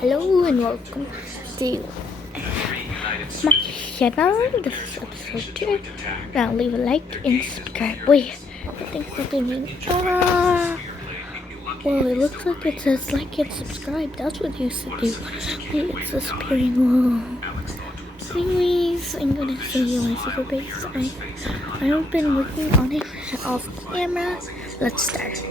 Hello and welcome to my channel. This is episode 2. Now leave a like and subscribe. Wait, I think something means well, it looks like it says like and subscribe. That's what you used to do. Wait, it's disappearing. Whoa. Anyways, I'm gonna show you my secret base. I've been working on it off camera. Let's start.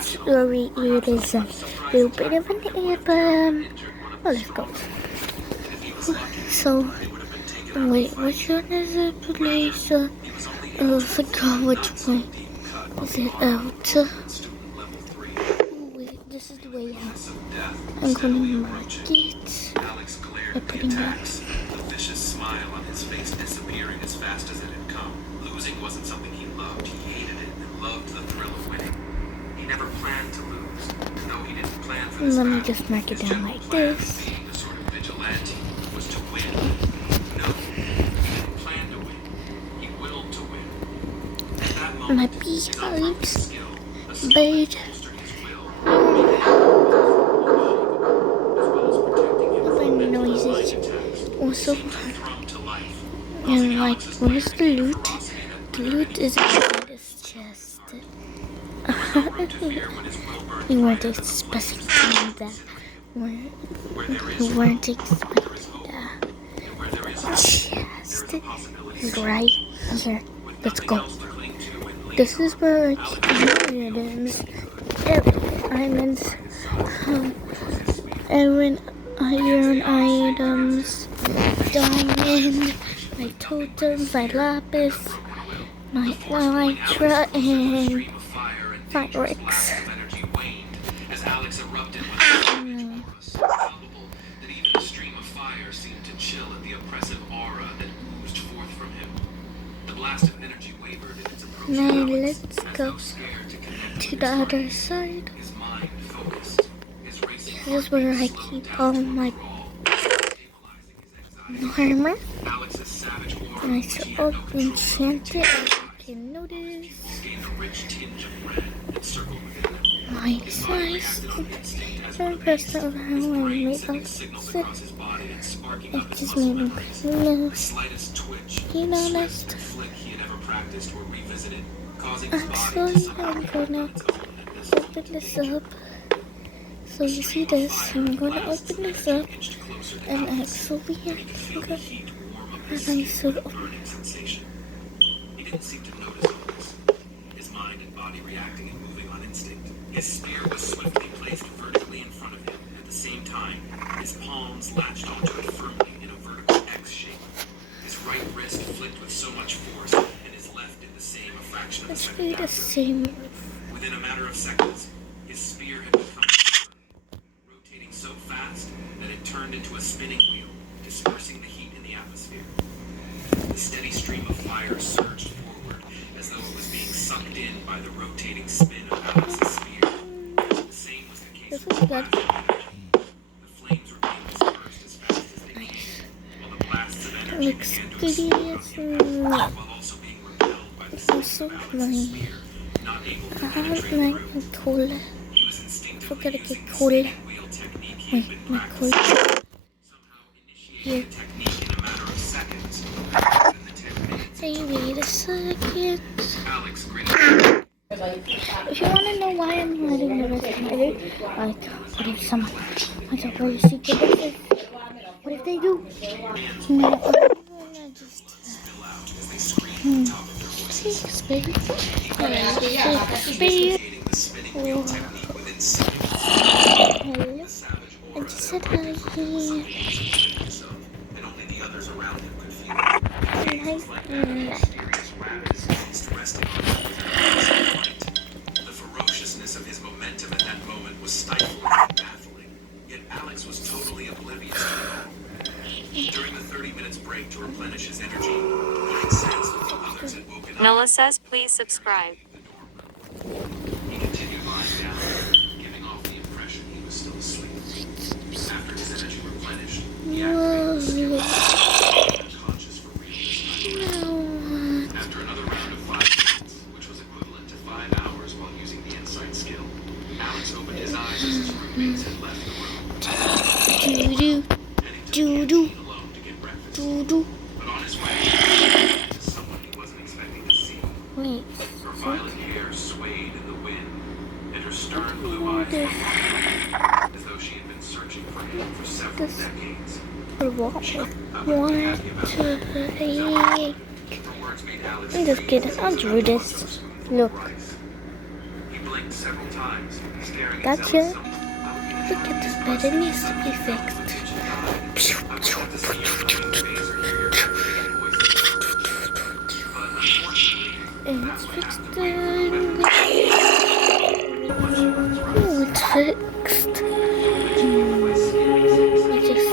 Story it is a little bit of an app. Well, let's go. So, wait, which one is it, please? I forgot which way. Is it out? Wait, this is the way out. I'm going to mark it by putting that. The vicious smile on his face disappearing as fast as it had come. Losing wasn't something he loved. He hated it and loved the thrill of winning. He never planned to lose. No, he didn't plan for this. Let me just mark it down like this. Being the sort of vigilante was to win. No, he didn't plan to win. He willed to win. At that moment, My his behind, unlocking skill, a skill but bolstered his will. He as well as protecting him from the mental noises mind attacks. also. Thrum to life. And like, where's the loot? The loot is in this chest. We weren't expecting that. We weren't expecting that. Chest is right here. Let's go. This is where I keep items. Diamonds. Iron items. Diamond. My totems. My lapis. My elytra and fireworks. As Alex erupted with palpable that even the stream of fire seemed to chill at the oppressive aura that oozed forth from him. The blast of energy wavered in its approach. Now let's go to the other side. His mind focused. His racing This is where I keep all my armor. Alex's savage aura Nice enchanted. You can notice. gained a rich tinge of red that circled within them. Nice. I'm impressed with how I made up Signals across his body and sparking up it. his Just muscle made me memories. look. Slightest twitch, You noticed? flick he had ever practiced or revisited, causing his body Actually, to somehow I'm gonna open this up. So you see this, I'm gonna open this up and actually I'm gonna burning sensation. He didn't seem to notice all this. His mind and body reacting and moving on instinct. His spear was swiftly placed vertically in front of him. At the same time, his palms latched onto it firmly in a vertical X shape. His right wrist flicked with so much force, and his left did the same a fraction of a let's second do the after. same. Within a matter of seconds, his spear had become rotating so fast that it turned into a spinning wheel, dispersing the heat in the atmosphere. The steady stream of fire surged forward as though it was being sucked in by the rotating spin of Alex's spear. The same was the case This with is the good. blast of energy. The flames were being dispersed as fast as they came, while the blasts of energy Looks began to good. explode, while also being repelled by the It's force also of Alex's mine. spear, not able to I have penetrate my through. cool. He was instinctively Forget to using get the cool. spinning wheel technique he had Wait, been my cool. practicing. Somehow Here. initiating the technique in a matter of seconds, rather than the 10 minutes. Hey, wait a second. Alex gritted. If you want to know why I'm hiding the rest of my day, like, what if someone finds out where the secret is? What if they do? No, I'm gonna just Spill out as they screamed at the top of their voices. take space. Take space. Initiating the spinning wheel technique within seconds. Hello. Savage I aura just said that hi. himself, and only the other others around him could feel. Nice. Mysterious rapid ceased resting on him with an light. The ferociousness of his momentum at that moment was stifling and baffling. Yet Alex was totally oblivious to it all. During the 30 minutes break to replenish his energy, he could sense that the others had woken up. Nola says, please subscribe. He continued lying down, giving off the impression he was still asleep. After his energy replenished, he activated the skill, conscious for real this time. After another round of 5 minutes, which was equivalent to 5 hours while using the insight skill, Alex opened his eyes as his roommates had left the room. Doo-doo. Doo-doo. Alone to get breakfast. Doo-doo. But on his way, to someone he wasn't expecting to see. Wait. Her violet hair swayed in the wind, and her stern blue eyes were wide, as though she had been searching for him for several decades. I'm just kidding. I'll do this. Look. He blinked several times, staring Gotcha. at Zella's Look at this bed. It needs to be fixed. And it's fixed. Oh, it's fixed. I just...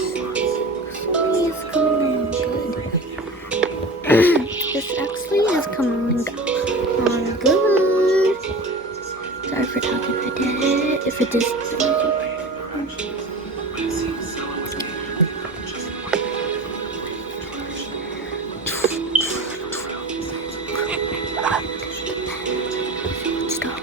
is coming along good. This actually is coming on good. Sorry for talking like that. If it is stop.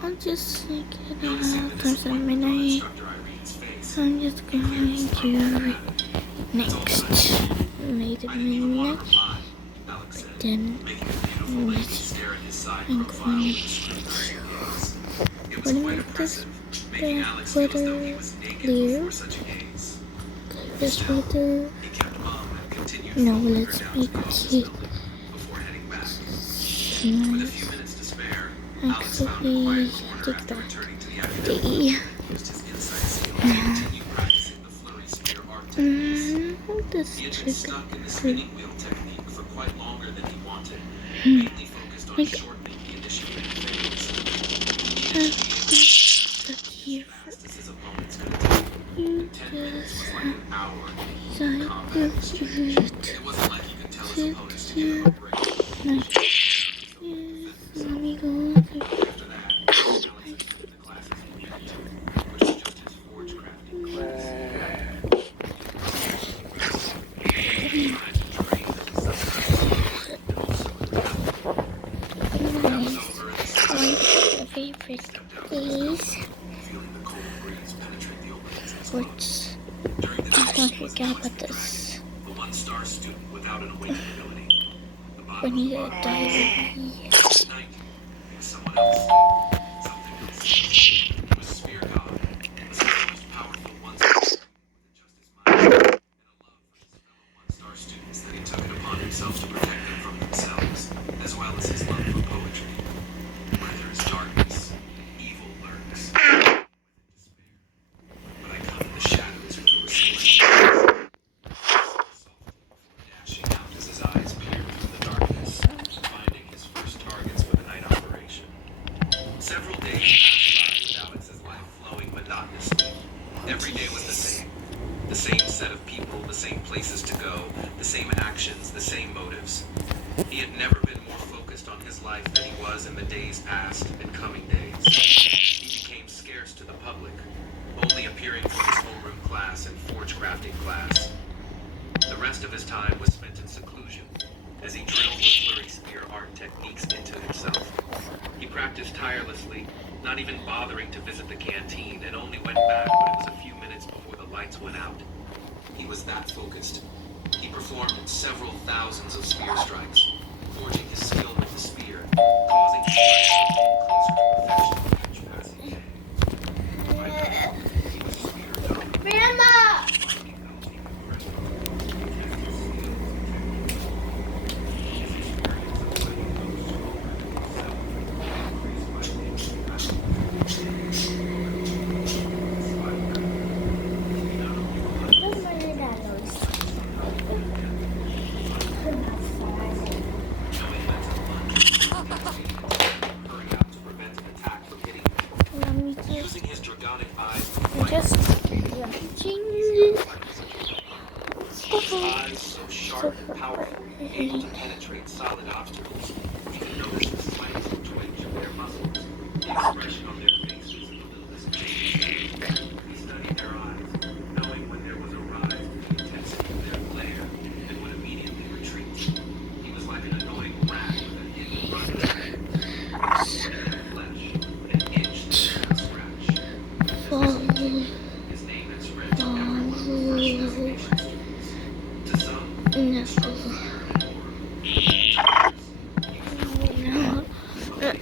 I'll just like it out times at midnight. I'm just going to next. Made it midnight. But then I'm going to make this weather clear. This weather. No, let's make it nice. Actually, take back the this chicken pretty like stuck here you just side of it sit here like let me go favorite is which don't forget about this. We need a diary. Alex's love for poetry. Where there is darkness, evil lurks. But I come in the shadows for the restoring dashing out as his eyes peer through the darkness, finding his first targets for the night operation. Several days passed by with Alex's life flowing monotonously. Every day was the same. The same set of people, the same places to go, the same actions, the same motives. He had never been more focused on his life than he was in the days past and coming days. He became scarce to the public, only appearing for his homeroom class and forge crafting class. The rest of his time was spent in seclusion, as he drilled the flurry spear art techniques into himself. He practiced tirelessly, not even bothering to visit the canteen, and only went back when it was a few minutes before the lights went out. He was that focused. He performed several thousands of spear strikes, forging his skill with the spear, causing his strikes to move closer to perfection with each passing day. By now, he was a spear god. Grandma! Using his draconic eyes to I'm just watching his eyes so sharp and powerful, able to penetrate solid obstacles. You can notice the slight twitch of their muscles, the expression on their faces, and the little disappointment. He studied their eyes, knowing when there was a rise to the intensity of their glare, and would immediately retreat. He was like an annoying rat with an hidden run flesh, an inch thick and scratch. His name had spread to everyone from first destination students. To some, no.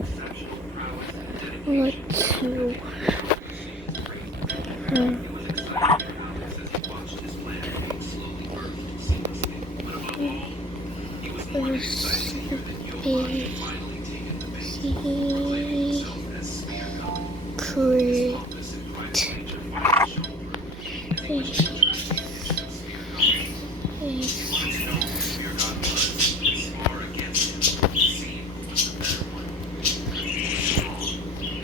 exceptional prowess and dedication. What to He was excited for Alex as he watched his plan being slowly birthed seamlessly. But above all, he was more than excited to hear that Johann had finally taken the bait, proclaiming himself as Spear God. His pompous and private nature finally shone through, as he wished to attract the attention of Spear God. He wanted to know who Spear God was, and spar against him to see who was the better one. He was strong,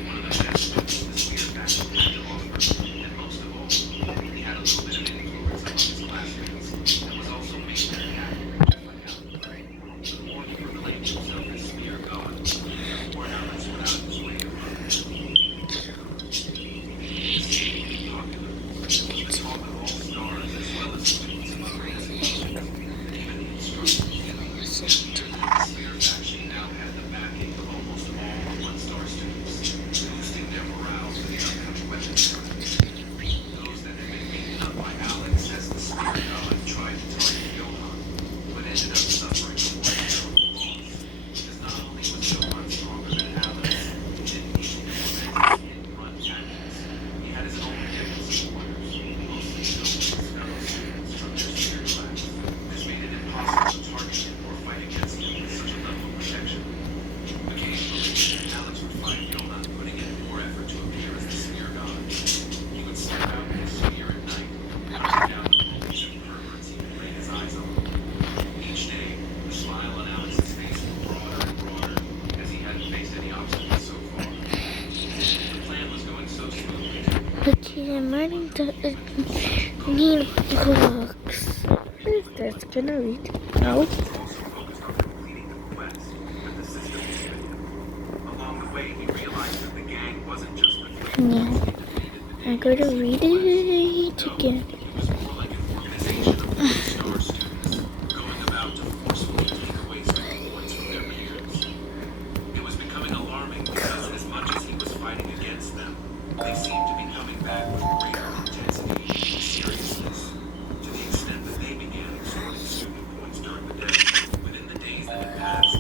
one of the best students the Spear faculty had to offer, and most of all, he had a little bit of influence among his classmates, and was also making them happy, just like Alex. The more he proclaimed himself as Spear God, the more Alex went out of his way to run. Exceedingly popular, was the talk of all stars as well as students of other organizations, and even the instructors. The Spear faction now had the backing of almost all the one-star students, boosting their morale for the upcoming weapons tournament. Those that had been beaten up by Alex as the Spear God tried to target Johann, but ended up suffering a more terrible loss, because not only was Johann stronger than Alex, he didn't need to implement hit-and-run tactics. He had his own hidden supporters, mostly filled with his fellow students from their Spear class. This made it impossible to target him or fight against him with such a level of protection. Occasionally, Alex would find Johann putting in more effort to appear as the Spear God. He would step out with his spear at night, hunting down the bullies and perverts he could lay his eyes on. Each day, the smile on Alex's face grew broader and broader, as he hadn't faced any obstacles so far. The plan was going so smoothly. Okay, I'm writing the need books. Is this gonna read? No. Also focused on completing the quest that the system had given him. Along the way, he realized that the gang wasn't just the three Yeah. boys he defeated the I'm day going to before. read it again. It was more like an organization of one-star students going about to forcefully take away certain points from their peers. It was becoming alarming because as much as he was fighting against them, they seemed to be coming back with greater intensity and seriousness, to the extent that they began extorting student points during the day. Within the days that had passed,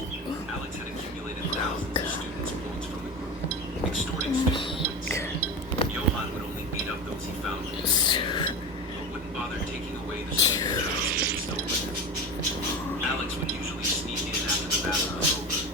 Alex had accumulated thousands of students' points from the group, extorting student points. Johann would only beat up those he found with his spear, but wouldn't bother taking away the student jobs he had stolen. Alex would usually sneak in after the battle was over,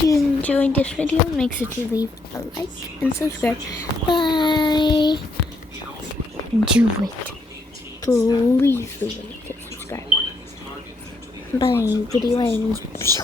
if you enjoyed this video, make sure to leave a like and subscribe. Bye. Do it. Please leave a like and subscribe. Bye. Video ends.